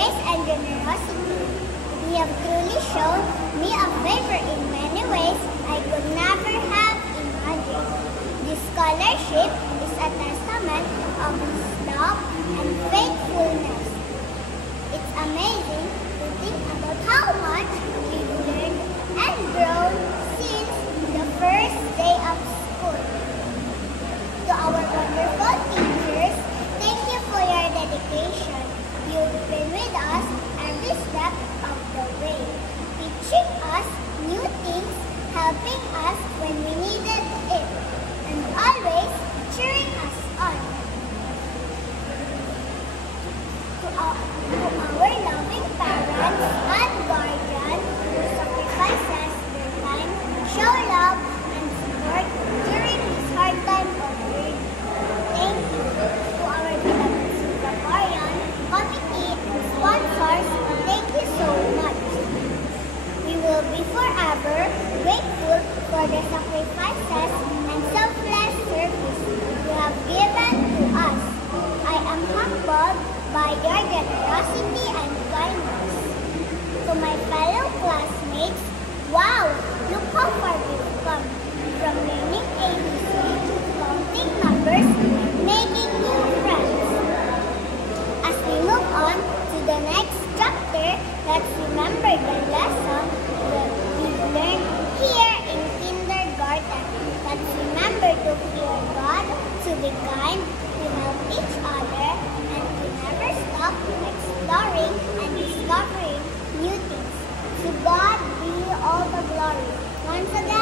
grace and generosity. You have truly shown me a favor in many ways I could never have imagined. This scholarship is a testament of His love and faithfulness. It's amazing to think about how much we've learned and grown since the first day of school. To our wonderful teachers, thank you for your dedication. You've been with us every step of the way, teaching us new things, helping us when we needed it, and always cheering us on. To our loving parents and guardians who sacrifices their time, show love and support during this hard time of learning. Thank you. To our beloved Singaporean committee and sponsors, thank you so much. We will be forever grateful for the sacrifices and selfless service you have given to us. I am humbled by your generosity and kindness. To my fellow classmates, wow, look how far we've come. From learning ABC, counting numbers, making new friends. As we move on to the next chapter, let's remember the lesson that we've learned here in kindergarten. Let's remember to fear God, to be kind, to help each other, and to never stop exploring and discovering new things. To God be all the glory. Once again,